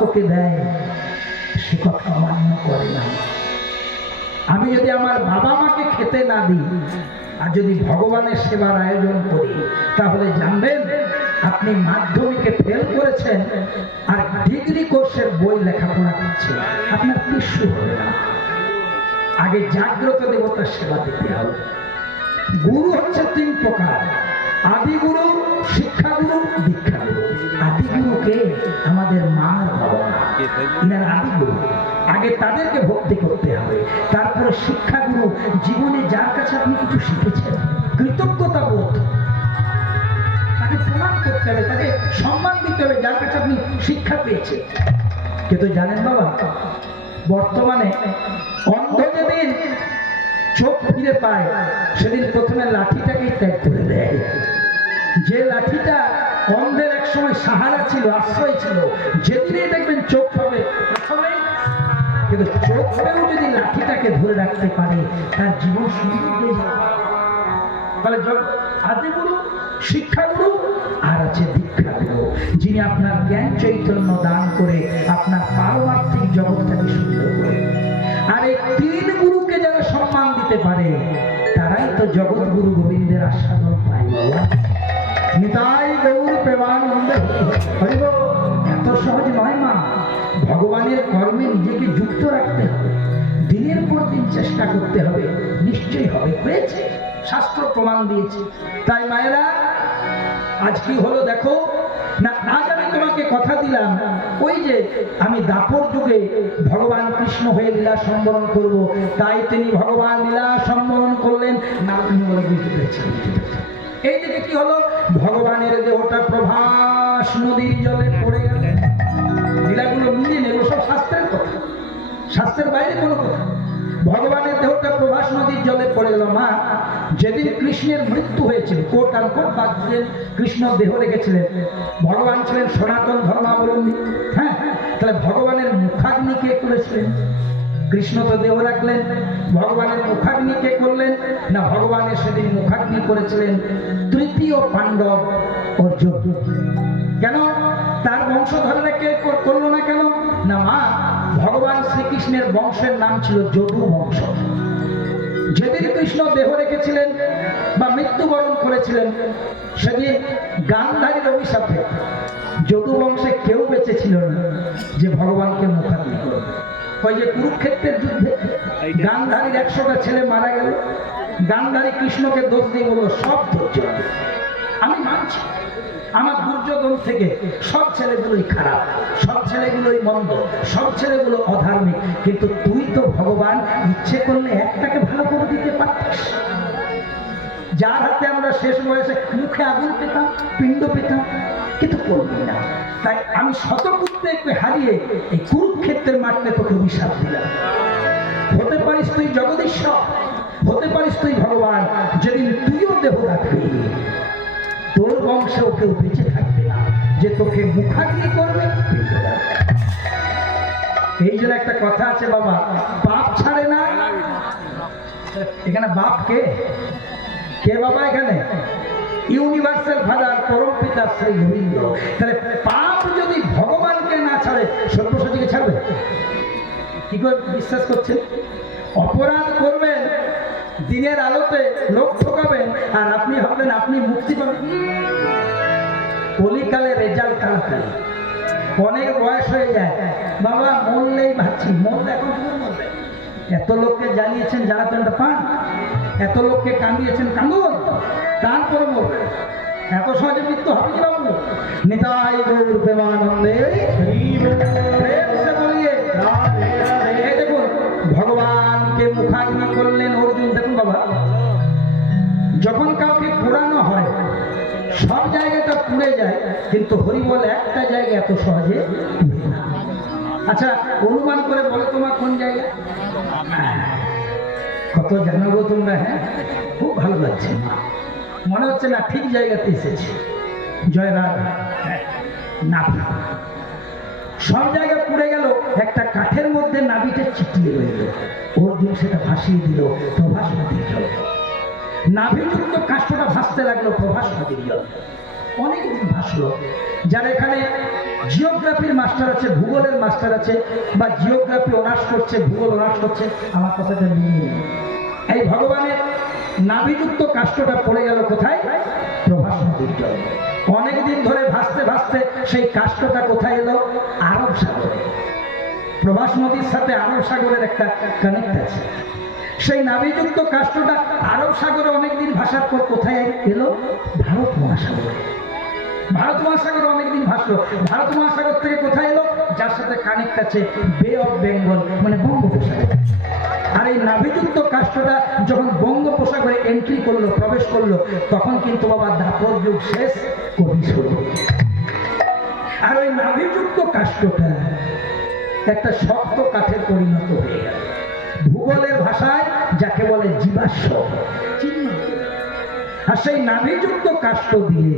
তোকে দেয় সে কথা অমান্য করে না। আমি যদি আমার বাবা মাকে খেতে না দিই আর যদি ভগবানের সেবার আয়োজন করি, তাহলে জানবেন আপনি মাধ্যমিকে ফেল করেছেন আর ডিগ্রি কোর্সের বই লেখাপড়া করছেন, আপনার কিছু হবে না। আগে জাগ্রত দেবতার সেবা দিতে হবে। গুরু হচ্ছে 3 প্রকার: আদিগুরু, শিক্ষাগুরু, দীক্ষাগুরু। আদিগুরুকে আমাদের মা বাবা, ইনার আদিগুরু। আগে তাদেরকে ভক্তি করতে হবে, তারপরে শিক্ষাগুরু। জীবনে যার কাছে আপনি কিছু শিখেছেন, কৃতজ্ঞতা বোধ তাকে প্রমাণ করতে হবে, তাকে সম্মান দিতে হবে যার কাছে আপনি শিক্ষা পেয়েছেন। কিন্তু জানেন বাবা, বর্তমানে অন্ধ যেদিন চোখ ফিরে পায় সেদিন প্রথমে লাঠিটাকেই ত্যাগ করে দেয়। যে লাঠিটা অন্ধের এক সময় সাহারা ছিল, আশ্রয় ছিল, যেদিনই দেখবেন চোখ পাবে প্রথমে। কিন্তু চোখ পেয়েও যদি লাঠিটাকে ধরে রাখতে পারে তার জীবন সুন্দর হয়ে যাবে। তাহলে আদিগুরু, শিক্ষাগুরু আর আছে দীক্ষাগুরু, যিনি আপনার জ্ঞান চৈতন্য দান করে আপনার পারমার্থিক জগৎটাকে সুন্দর করে। আর এই 3 গুরুকে যারা সম্মান দিতে পারে তারাই তো জগৎ গুরু গোবিন্দের আস্বাদন পায়। বাবা নিতাই গৌর প্রেমানন্দে হরি বল। এত সহজ নয় মা, ভগবানের কর্মে নিজেকে যুক্ত রাখতে হবে, দিনের পর দিন চেষ্টা করতে হবে, নিশ্চয়ই হবে। হয়েছে, শাস্ত্র প্রমাণ দিয়েছে। তাই মায়েরা, আজ কি হলো দেখো না, আজ আমি তোমাকে কথা দিলাম ওই যে আমি দাপর যুগে ভগবান কৃষ্ণ হয়ে লীলা সম্বরণ করব, তাই তিনি ভগবান লীলা সম্বরণ করলেন না, তিনি বলে বুঝতে পেরেছেন। এইদিকে কি হলো, ভগবানের দেহটা প্রভাস নদীর জলে পড়ে গেল। লীলাগুলো মিলিয়ে নেব, সব শাস্ত্রের কথা, শাস্ত্রের বাইরে কোনো কথা। ভগবানের দেহটা প্রভাস নদীর জলে পড়ে গেল। মা, যেদিন কৃষ্ণের মৃত্যু হয়েছিল, কোট আর কোট বাদ দিয়ে কৃষ্ণ দেহ রেখেছিলেন, ভগবান ছিলেন সনাতন ধর্মাবলম্বী। হ্যাঁ, তাহলে ভগবানের মুখাগ্নি কে করেছিলেন? কৃষ্ণ তো দেহ রাখলেন, ভগবানের মুখাগ্নি কে করলেন না? ভগবানের সেদিন মুখাগ্নি করেছিলেন 3য় পাণ্ডব অর্জুন। কেন তার বংশধররা কে করলো না কেন? না মা, ভগবান শ্রীকৃষ্ণের বংশের নাম ছিল যদু বংশ। যেদিন কৃষ্ণ দেহ রেখেছিলেন বা মৃত্যুবরণ করেছিলেন, সেদিন গান্ধারীর অভিশাপে যদু বংশে কেউ বেঁচে ছিল না যে ভগবানকে মুখাগ্নি করবে। ওই যে কুরুক্ষেত্রের যুদ্ধে গান্ধারীর 100টা ছেলে মারা গেল, গান্ধারী কৃষ্ণকে দোষ দিয়ে বলল, সব ধৈর্য আমি মানছি, আমার দুর্যোধন থেকে সব ছেলেগুলোই খারাপ, সব ছেলেগুলোই মন্দ, সব ছেলেগুলো অধার্মিক, কিন্তু তুই তো ভগবান, ইচ্ছে করলে একটাকে ভালো করে দিতে পারতিস। যার হাতে আমরা শেষ বয়সে মুখে আগুন পেতাম, পিণ্ড পেতাম, কিন্তু করবি না। তাই আমি শতপুত্রকে হারিয়ে এই কুরুক্ষেত্রের মাঠে তোকে অভিশাপ দিলাম। হতে পারিস তুই জগদীশ্বর, হতে পারিস তুই ভগবান, যেদিন তুইও দেহ রাখবি তোর বংশেও কেউ বেঁচে থাকবে না যে তোকে মুখাগ্নি করবে। এই জন্য একটা কথা আছে বাবা, বাপ ছাড়ে না। এখানে বাপ কে? কে বাবা? এখানে ইউনিভার্সাল ফাদার, পরম পিতা শ্রী গোবিন্দ। তাহলে পাপ যদি ভগবানকে না ছাড়ে, সর্বশক্তিকে ছাড়বে? কি করে বিশ্বাস করছেন? অপরাধ করবেন, দিনের আলোতে লোক ঠকাবেন, আর আপনি ভাববেন আপনি মুক্তি পাবেন। কলিকালে রেজাল্ট তাড়াতাড়ি, অনেক বয়স হয়ে যায়, বাবা মরলেই ভাবছি, মরলে এখন কি মরবে? এত লোককে জানিয়েছেন জ্বালাতনটা পান, এত লোককে কাঁদিয়েছেন কান্দুন, তারপরে মরবে। এত সহজে মৃত্যু হবে কি বাবু? নিতাই গৌর প্রেমানন্দে বলিয়ে। দেখুন ভগবানকে মুখাগ্নি করলেন অর্জুন। দেখুন বাবা, যখন কাউকে পোড়ানো হয় সব জায়গাটা পুড়ে যায়, কিন্তু হরিবল একটা জায়গা এত সহজে পুড়ে না। আচ্ছা অনুমান করে বলে তোমার কোন জায়গা? কত জানাবো তোমরা? হ্যাঁ, খুব ভালো লাগছে, মনে হচ্ছে না ঠিক জায়গাতে এসেছে। জয় রাধা। নাভি সব জায়গা পুড়ে গেল, একটা কাঠের মধ্যে নাভিতে চিটিয়ে রইল। অর্জুন সেটা ভাসিয়ে দিল প্রভাস নদীর জল। নাভিযুক্ত কাষ্ঠটা ভাসতে লাগলো প্রভাস নদীর জল। অনেকদিন ভাসলো। যারা এখানে জিওগ্রাফির মাস্টার আছে, ভূগোলের মাস্টার আছে, বা জিওগ্রাফি অনার্স করছে, ভূগোল অনার্স করছে, আমার কথাটা নিয়ে এই ভগবানের নাভিযুক্ত কাষ্ঠটা পড়ে গেল কোথায়? প্রভাস নদীর জলে। অনেকদিন ধরে ভাসতে ভাসতে সেই কাষ্ঠটা কোথায় এলো? আরব সাগরে। প্রভাস নদীর সাথে আরব সাগরের একটা কানেক্ট আছে। সেই নাভিযুক্ত কাষ্ঠটা আরব সাগরে অনেকদিন ভাসার পর কোথায় এলো? ভারত মহাসাগরে। ভারত মহাসাগর অনেকদিন ভাসলো। ভারত মহাসাগর থেকে কোথায় এলো? যার সাথে কানেক্ট আছে বে অফ বেঙ্গল, মানে বঙ্গোপসাগর। আর এই নাভিযুক্ত কাষ্ঠটা যখন বঙ্গোপসাগরে এন্ট্রি করলো, প্রবেশ করলো, তখন কিন্তু বাবা দাপর যুগ শেষ, কবি শুরু। আর ওই নাভিযুক্ত কাষ্ঠটা একটা শক্ত কাঠে পরিণত হয়ে গেল। ভূগোলের ভাষায় যাকে বলে জীবাশ্ম চিহ্ন। আর সেই নাভিযুক্ত কাষ্ঠ দিয়ে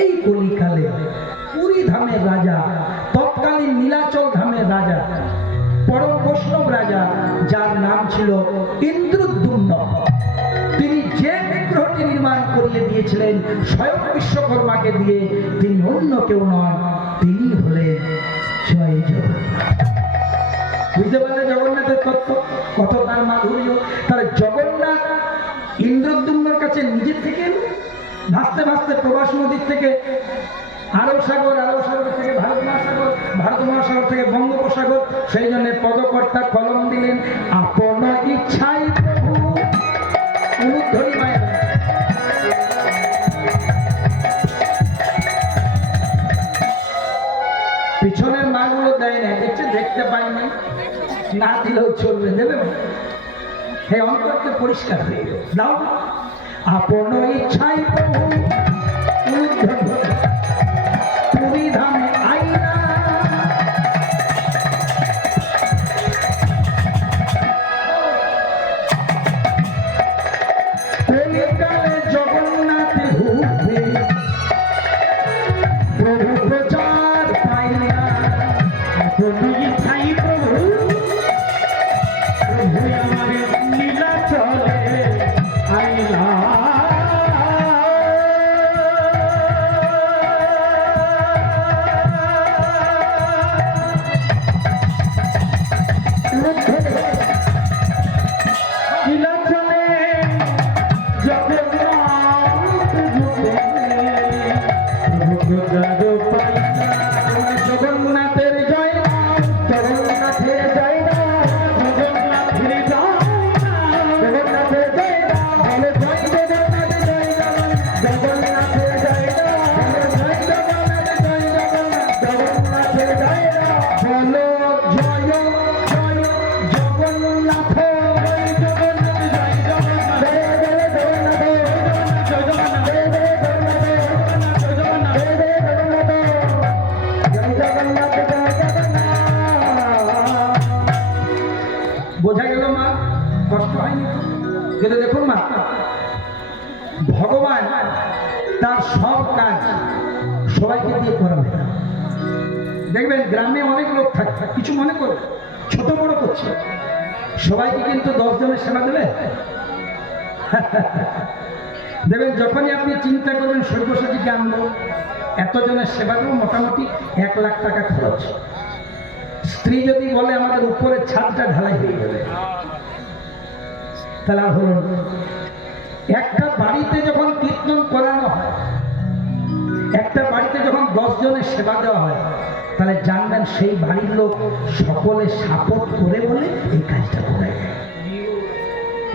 এই কলিকালে পুরী ধামের রাজা, তৎকালীন নীলাচল ধামের রাজা, পরম বৈষ্ণব রাজা, যার নাম ছিল ইন্দ্রদ্যুম্ন, তিনি যে বিগ্রহটি নির্মাণ করিয়ে দিয়েছিলেন স্বয়ং বিশ্বকর্মাকে দিয়ে, তিনি অন্য কেউ নন, তিনি হলেন জয় জগন্নাথ। বুঝতে পারলে জগন্নাথের তত্ত্ব কত তার মাধুর্য। তাহলে জগন্নাথ ইন্দ্রদ্যুম্নের কাছে নিজের থেকে ভাসতে ভাসতে প্রভাস নদীর থেকে আরব সাগর, আরব সাগর থেকে ভারত মহাসাগর, ভারত মহাসাগর থেকে বঙ্গোপসাগর। সেই জন্য পদকর্তা কলম দিলেন, আপন ইচ্ছাই প্রভু অনুধ্বনি মায়ের। পিছনের মাগুলো দেয় না, দেখছে, দেখতে পাই না, না দিলেও চলবে, দেবে না। এই অন্তরকে পরিষ্কার হয়ে গেল। দাও, আপন ইচ্ছাই প্রভু পুরী ধামে আইনা, কলিকালে জগন্নাথ ঘুরবে, প্রভু প্রচার পাই না। আপন ইচ্ছাই প্রভু, প্রভু আমার লীলা চলে আইলা। জগন্নাথের জয়, জগন্নাথের জয়, জগন্নাথের জয়, জগন্নাথের জয়, বলে জয় জগন্নাথ, জয় জগন্নাথের জয়, জয় জগন্নাথ, জয় জগন্নাথের জয়, বলো জয় জয় জগন্নাথ, জয় জগন্নাথ, জয় জগন্নাথ, জয় জগন্নাথ, জয় জগন্নাথ, বোঝা গেল মা? কষ্ট হয়নি? কিন্তু দেখুন মা, ভগবান তার সব কাজ সবাইকে দিয়ে করাবে না। দেখবেন গ্রামে অনেক লোক থাকে, কিছু মনে করে ছোট বড় করছে, সবাইকে কিন্তু 10 জনের সেবা দেবে। দেখবেন যখনই আপনি চিন্তা করবেন সব্যসাচীকে আনবো, এতজনের সেবা দেবো, মোটামুটি 1 লাখ টাকা খরচ। স্ত্রী যদি বলে আমাদের উপরের ছাদটা ঢালাই হয়ে যাবে, তাহলে আর হলো না। একটা বাড়িতে যখন কীর্তন করানো হয়, একটা বাড়িতে যখন 10 জনের সেবা দেওয়া হয়, তাহলে জানবেন সেই বাড়ির লোক সকলে সাপোর্ট করে বলে এই কাজটা করা যায়।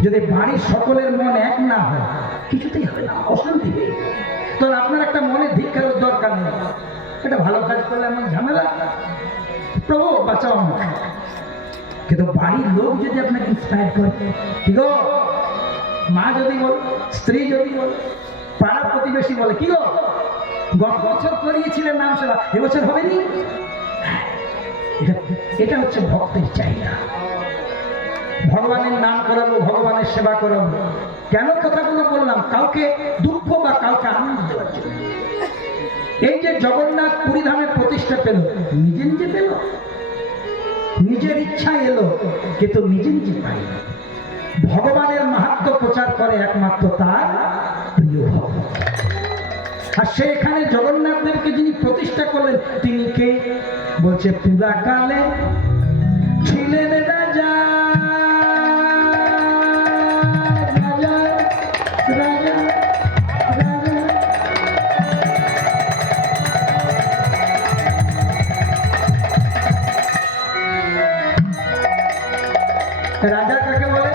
যদি বাড়ির সকলের মন এক না হয়, কিছুতেই হবে না, অশান্তি হয়ে যাবে। তখন আপনার একটা মনে ধিক্কারের দরকার নেই, এটা ভালো কাজ করলে এমন ঝামেলা, প্রভু বাঁচাও আমাকে। কিন্তু বাড়ির লোক যদি আপনাকে ইন্সপায়ার করে, কি গো, মা যদি বলে, স্ত্রী যদি বলে, পাড়া প্রতিবেশী বলে, কি গো গত বছর করিয়েছিলেন নাম সেবা, এবছর হবে নি, এটা হচ্ছে ভক্তের চাহিদা। ভগবানের নাম করাবো, ভগবানের সেবা করাবো। কেন কথাগুলো বললাম? কাউকে দুঃখ বা কাউকে আনন্দ দেওয়ার জন্য। এই যে জগন্নাথ পুরী ধামে প্রতিষ্ঠা পেল, নিজে নিজে পেল, নিজের ইচ্ছা এলো, কিন্তু নিজে নিজে পাই। ভগবানের মাহাত্ম্য প্রচার করে একমাত্র তার প্রিয় ভক্ত। আর সেখানে জগন্নাথ দেবকে যিনি প্রতিষ্ঠা করলেন তিনি কে? বলছে পুরাকালে ছিলেন রাজা, রাজা, রাজা, রাজা। রাজা কাকে বলে?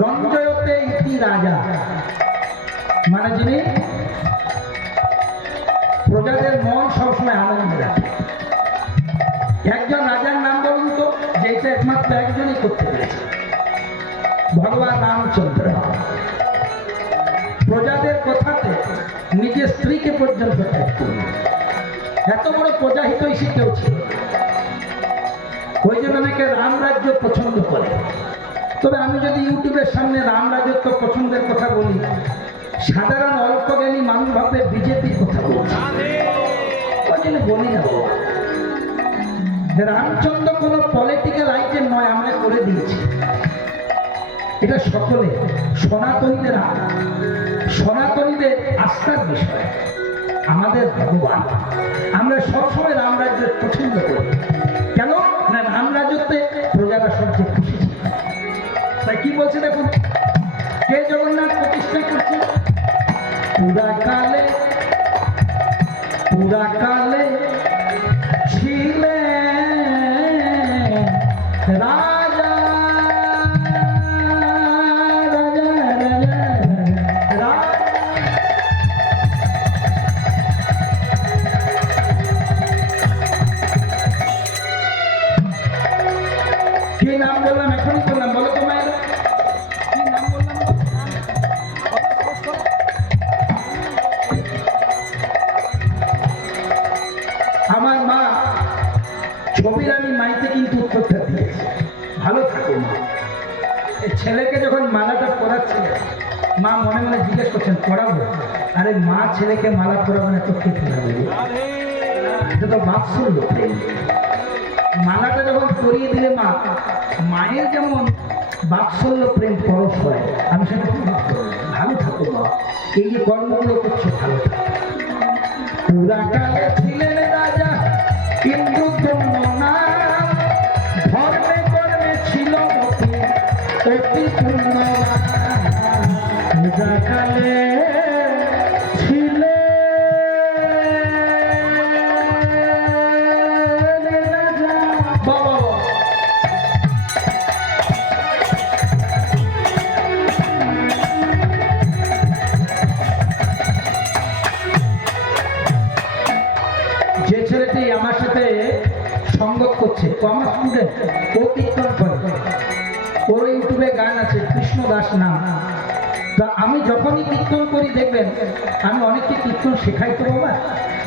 রঞ্জয়তে ইতি রাজা, মানে যিনি প্রজাদের মন সবসময় আনন্দে রাখে। একজন রাজার নাম বলুন তো, যেটা একমাত্র একজনই করতে পেরেছে, ভগবান রামচন্দ্র। প্রজাদের কথাতে নিজের স্ত্রীকে পর্যন্ত ত্যাগ করল। এত বড় প্রজাহিত এসে কেউ ছিল। ওই জন্য অনেকে রাম রাজ্য পছন্দ করে। তবে আমি যদি ইউটিউবের সামনে রাম রাজত্ব পছন্দের কথা বলি, সাধারণ অল্প জ্ঞানী মানুষ ভাবে বিজেপির কথা বলছে। ওই জন্য বলি না বাবা, রামচন্দ্র কোন পলিটিক্যাল আইটেম নয়, আমরা করে দিয়েছি। এটা সকলে সনাতনীদের আস্থার বিষয়। আমাদের ভগবান, আমরা সবসময় রাম রাজ্য পছন্দ করি। কেন না, রাম রাজ্যতে প্রজারা সবচেয়ে খুশি। তাই কি বলছে দেখুন, কে জগন্নাথ প্রতিষ্ঠা করছে? পুরাকালে, পুরাকালে ছিলেন রাজা, রাজা, রাজা, রাজা। কি নাম বললাম? এখনই বললাম, বলো তো মায়েরা কি নাম বললাম? আমার মা ছবির আমি মাইতে কিন্তু উত্তরটা দিয়েছি, ভালো থাকো মা। এই ছেলেকে যখন মালাটা পরাচ্ছিলেন, মা মনে মনে জিজ্ঞেস করছেন পড়াবো? আরে মা ছেলেকে মালা পরাবে না তো কে পড়াবে? এটা তো বাৎসল্য প্রেম। মালাটা যখন পরিয়ে দিলে মা, মায়ের যেমন বাৎসল্য প্রেম পরশ হয়, আমি সেটা ভালো থাকো মা, এই যে কর্মগুলো করছো ভালো থাকো। পুরাকালে ছিলেন রাজা কিন্তু না, ধর্মে কর্মে ছিল অতি পুণ্যবান। পুরাকালে আমার সাথে সঙ্গত করছে, আমার স্টুডেন্ট, ও কীর্তন করে, ওর ইউটিউবে গান আছে কৃষ্ণ দাস নাম। তা আমি যখনই কীর্তন করি দেখবেন আমি অনেককে কীর্তন শেখাই তো বাবা।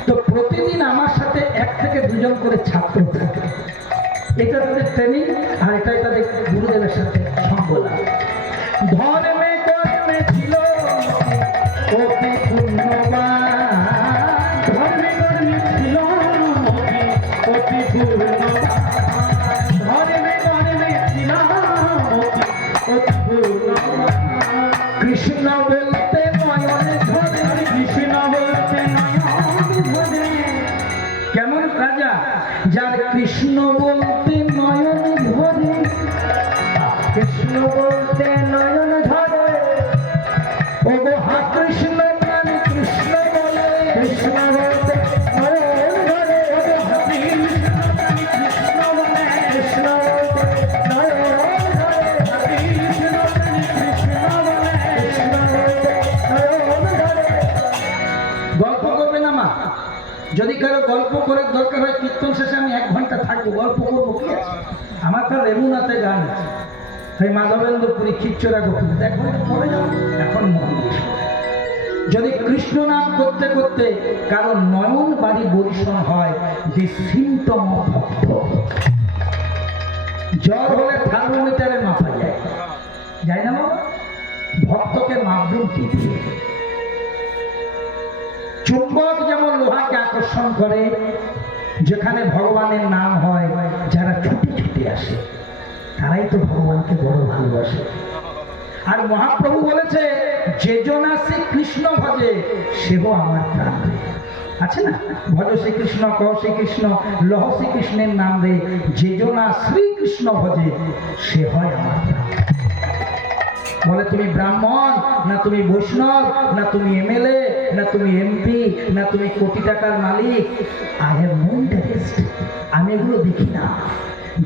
তো প্রতিদিন আমার সাথে 1 থেকে 2 জন করে ছাত্র থাকে। এটা তাদের ট্রেনিং, আর এটাই তাদের গুরুদেবের সাথে সঙ্গ লাগে। ধর্মে কর্মে ছিল অতি পুণ্যবান, ধর্মে কর্মে ছিল অতি পুণ্যবান, ধর্মে কর্মে ছিল অতি পুণ্যবান। কৃষ্ণ বলতে নয়ন ধরে, কৃষ্ণ বলতে নয়ন ধরে। কেমন রাজা? যার কৃষ্ণ বলতে নয়ন ধরে, কৃষ্ণ বলতে নয়ন ধরে। ও গো হা কৃষ্ণ প্রাণ কৃষ্ণ বলে, কৃষ্ণ বলতে নয়ন ধরে। ও গো হা কৃষ্ণ প্রাণ কৃষ্ণ বলে, কৃষ্ণ বলতে নয়ন ধরে। হা কৃষ্ণ প্রাণ কৃষ্ণ বলে, কৃষ্ণ বলতে নয়ন ধরে। গল্প করবে না মা? যদি কারো গল্প করার দরকার হয়, কীর্তন শেষে আমি 1 ঘন্টা থাকবো, গল্প করবো। কি আছে, আমার তো রেমুনাতে গান আছে, সেই মাধবেন্দ্রপুরী খিচ্চরা গোপী 1 ঘন্টা পরে যাও। এখন মন দিয়ে যদি কৃষ্ণ নাম করতে করতে কারো নয়ন বাড়ি বরিশন হয়, যে সিমটম অফ ভক্ত। জ্বর হলে থার্মোমিটারে মাপা যায়, যায় না বাবা? ভক্তকে মাপবেন কি দিয়ে? চুম্বক যেমন লোহাকে আকর্ষণ করে, যেখানে ভগবানের নাম হয়, যারা ছুটে ছুটে আসে তারাই তো ভগবানকে বড় ভালোবাসে। আর মহাপ্রভু বলেছে যে জনা শ্রীকৃষ্ণ ভজে সেও আমার প্রাণ। আছে না, ভজ শ্রীকৃষ্ণ কহ শ্রীকৃষ্ণ লহ শ্রীকৃষ্ণের নাম দে, যে জনা শ্রীকৃষ্ণ ভজে সে হয় আমার প্রাণ। বলে তুমি ব্রাহ্মণ না তুমি বৈষ্ণব না তুমি এমএলএ না তুমি এমপি না তুমি কোটি টাকার মালিক, আই হ্যাভ নো ইন্টারেস্ট, আমি এগুলো দেখি না।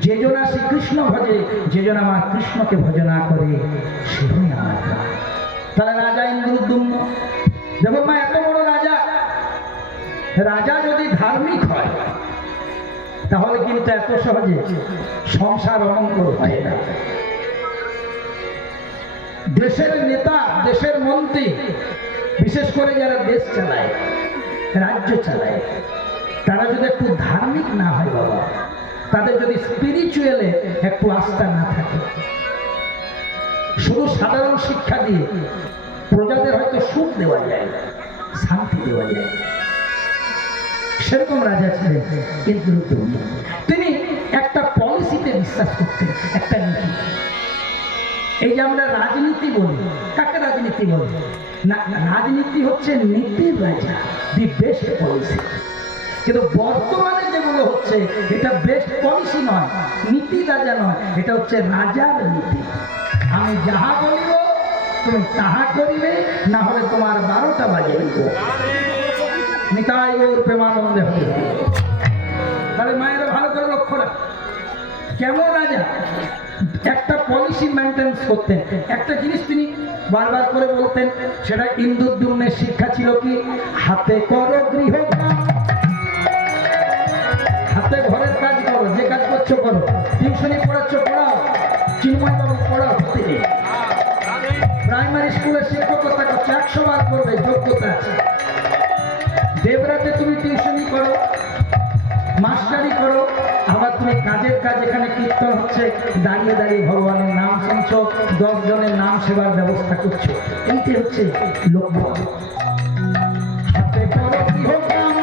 যে জনা শ্রীকৃষ্ণ ভজে, যে জন আমার কৃষ্ণকে ভজনা করে সেই আমার প্রাণ। তাহলে রাজা ইন্দ্রদ্যুম্ন, দেখো মা এত বড় রাজা, রাজা যদি ধার্মিক হয় তাহলে কিন্তু এত সহজে সংসার অমঙ্গল হয় না। দেশের নেতা, দেশের মন্ত্রী, বিশেষ করে যারা দেশ চালায়, রাজ্য চালায়, তারা যদি একটু ধার্মিক না হয় বাবা, তাদের যদি স্পিরিচুয়ালে একটু আস্থা না থাকে, শুধু সাধারণ শিক্ষা দিয়ে প্রজাদের হয়তো সুখ দেওয়া যায়, শান্তি দেওয়া যায়। সেরকম রাজা ছিলেন ইন্দ্রদ্যুম্ন। তিনি একটা পলিসিতে বিশ্বাস করতেন, একটা নীতি। এই যে আমরা রাজনীতি বলি, কাকে রাজনীতি বলি না, রাজনীতি হচ্ছে নীতির রাজা, দি বেস্ট পলিসি। কিন্তু বর্তমানে যেগুলো হচ্ছে এটা বেস্ট পলিসি নয়, নীতি রাজা নয়, এটা হচ্ছে রাজার নীতি। আমি যাহা বলিব তুমি তাহা করিবে, না হলে তোমার 12টা বাজে দিব। নিতাই গৌর প্রেমানন্দে হবে। তাহলে মায়েরা ভালো করে লক্ষ্য রাখ, কেমন রাজা একটা পলিসি মেনটেন্স করতেন। একটা জিনিস তিনি বারবার করে বলতেন, সেটা ইন্দ্রদ্যুম্নের শিক্ষা ছিল কি, হাতে করো গৃহকাম, হাতে ঘরের কাজ করো, যে কাজ করছো করো, টিউশনি পড়াচ্ছ পড়াও, চিন্ময় বাবু পড়াও, প্রাইমারি স্কুলের শিক্ষকতা করছে 100 বার করবে, যোগ্যতা আছে। দেবরাতে তুমি টিউশনি করো, মাস্টারি করো, আবার তুমি কাজের কাজ, এখানে কীর্তন হচ্ছে, দাঁড়িয়ে দাঁড়িয়ে ভগবানের নাম শুনছো, 10 জনের নাম সেবার ব্যবস্থা করছো, এইটাই হচ্ছে লক্ষ্য। হাতে করো গৃহকাম,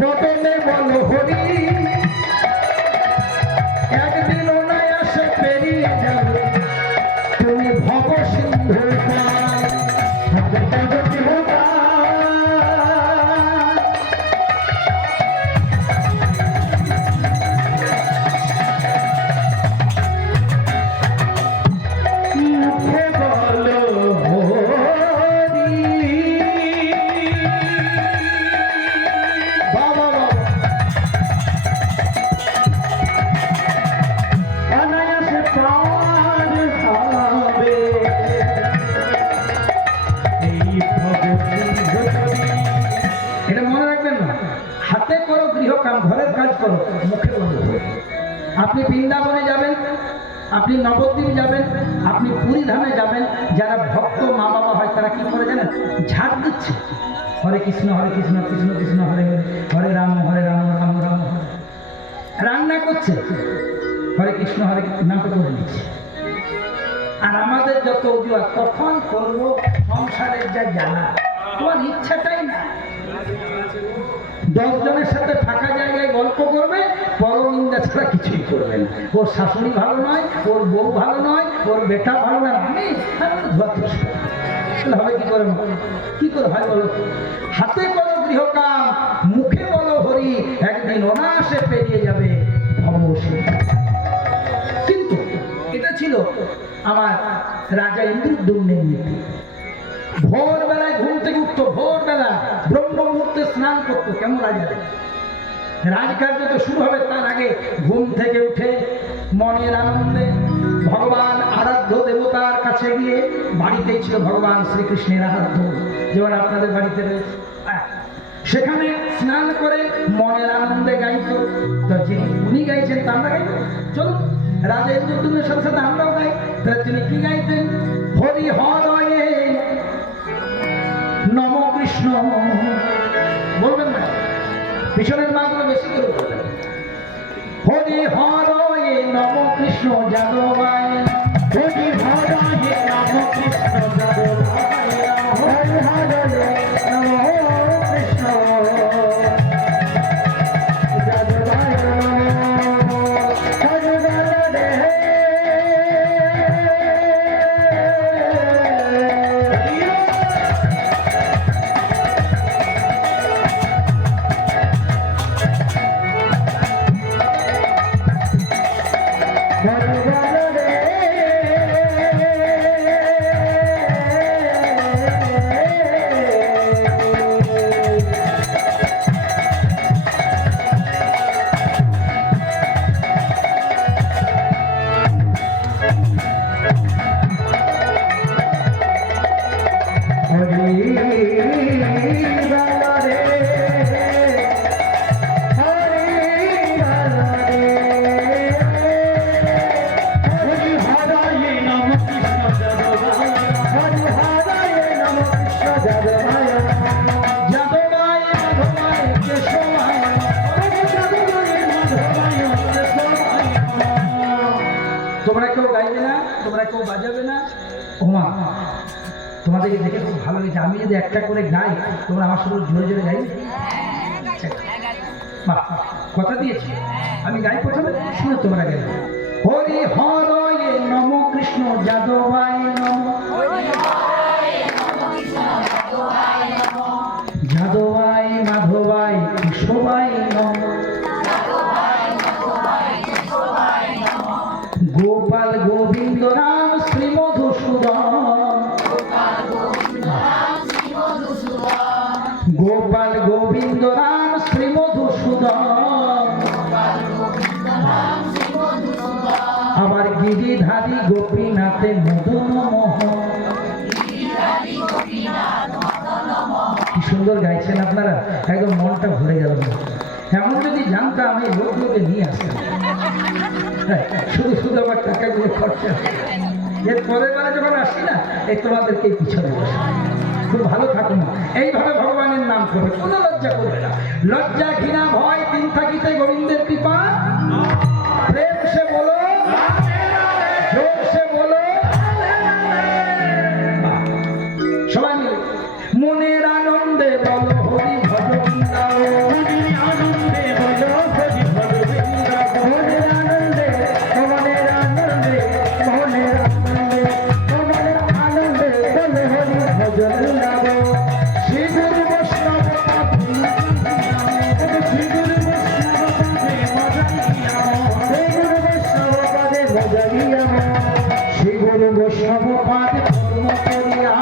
বদনে বলো হরি, একদিন ওনায় আসে পেরিয়ে যাবে তুমি ভব সিন্ধু। হাতে করো গৃহকাম, ঘরের কাজ করো, মুখে বলো। আপনি বৃন্দাবনে যাবেন, আপনি নবদ্বীপ যাবেন, আপনি পুরী ধামে যাবেন, যারা ভক্ত মা বাবা হয় তারা কি করে জানেন, ঝাড় দিচ্ছে, হরে কৃষ্ণ কৃষ্ণ কৃষ্ণ হরে হরে, হরে রাম রাম রাম হরে। রান্না করছে, হরে কৃষ্ণ নামটা করে নিচ্ছে। আর আমাদের যত অজুহাত, কখন করবো, সংসারের যা জ্বালা, তোমার ইচ্ছাটাই না। 10 জনের সাথে ফাঁকা জায়গায় গল্প করবে, পরনিন্দা ছাড়া কিছুই করবে না। ওর শাশুড়ি ভালো নয়, ওর বউ ভালো নয়, ওর বেটা ভালো না, আমি হবে কি করে, কি করে হয় বলো? হাতে করো গৃহকাম, মুখে বলো হরি, একদিন অনায়াসে পেরিয়ে যাবে ভবসী। কিন্তু এটা ছিল আমার রাজা ইন্দ্রদ্যুম্নের নীতি। ভোরবেলায় ঘুম থেকে উঠতো, ভোরবেলা ব্রহ্ম মুহূর্তে স্নান করতো। কেমন রাজা, রাজকার্য তো শুরু হবে তার আগে ঘুম থেকে উঠে মনের আনন্দে ভগবান আরাধ্য দেবতার কাছে গিয়ে, বাড়িতেই ছিল ভগবান শ্রীকৃষ্ণের আরাধ্য, যেমন আপনাদের বাড়িতে রয়েছে, সেখানে স্নান করে মনের আনন্দে গাইত। তো যিনি উনি গাইছেন তা আমরা গাইব, চলুন রাজা ইন্দ্রদ্যুম্নের সাথে সাথে আমরাও গাই। তাহলে তিনি কি গাইতেন, হরি হরয়ে নম কৃষ্ণ, বলবেন না, পিছনের মাগুলো বেশি করে বলবেন, হরি হরয়ে নম কৃষ্ণ যাদবায়, হরি হরয়ে নম কৃষ্ণ যাদবায়, হরি হরয়ে নম কৃষ্ণ যাদবায়, হরি হরে তোমরা কেউ গাইবে না, তোমরা কেউ বাজাবে না। ওমা, তোমাদেরকে দেখে খুব ভালো লেগেছে। আমি যদি একটা করে গাই, তোমরা আমার সঙ্গে জোরে জোরে গাই। বাহ, কথা দিয়েছি। আমি গাই প্রথমে, শুনে তোমরা গাই। হরি হরয়ে নম কৃষ্ণ যাদবায় নম, যাদবায় মাধবায় কেশবায় নম, গোপাল গোবিন্দ রাম শ্রী মধুসূদন, গোপাল গোবিন্দ রাম শ্রী মধুসূদন, আবার গিরিধারী গোপীনাথে মদন মোহন। কি সুন্দর গাইছেন আপনারা, একদম মনটা ভরে গেল। এমন যদি জানতাম আমি লোকগুলোকে নিয়ে আসতাম, শুধু শুধু আমার টাকাগুলো খরচা। এর পরের বেলা যখন আসি না, এই তোমাদেরকে পিছনে বসে খুব ভালো থাকুন। এইভাবে ভগবানের নাম করবে, কোনো লজ্জা করবে না। লজ্জা ঘৃণা ভয় তিন থাকিতে গোবিন্দের কৃপা। প্রেম সে বলো, জোর সে বলো, সবাই মিলে মনের আনন্দে বলো হরি ভজ বৃন্দাবন, আনন্দে বলো হরি ভজ বৃন্দাবন, মনের আনন্দে, মনের আনন্দে, মনের আনন্দে, মনের আনন্দে বলো হরি ভজ বৃন্দাবন। শ্রী গুরু বৈষ্ণব পাপি, শ্রী গুরু বৈষ্ণব পাদে মজারিয়া, শ্রী গুরু বৈষ্ণব পাদে পদ্ম করিয়া,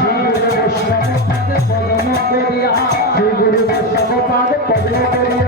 শ্রী গুরু বৈষ্ণব পাদে পদ্ম করিয়া, শ্রী গুরু বৈষ্ণব পাদে পদ্ম করিয়া।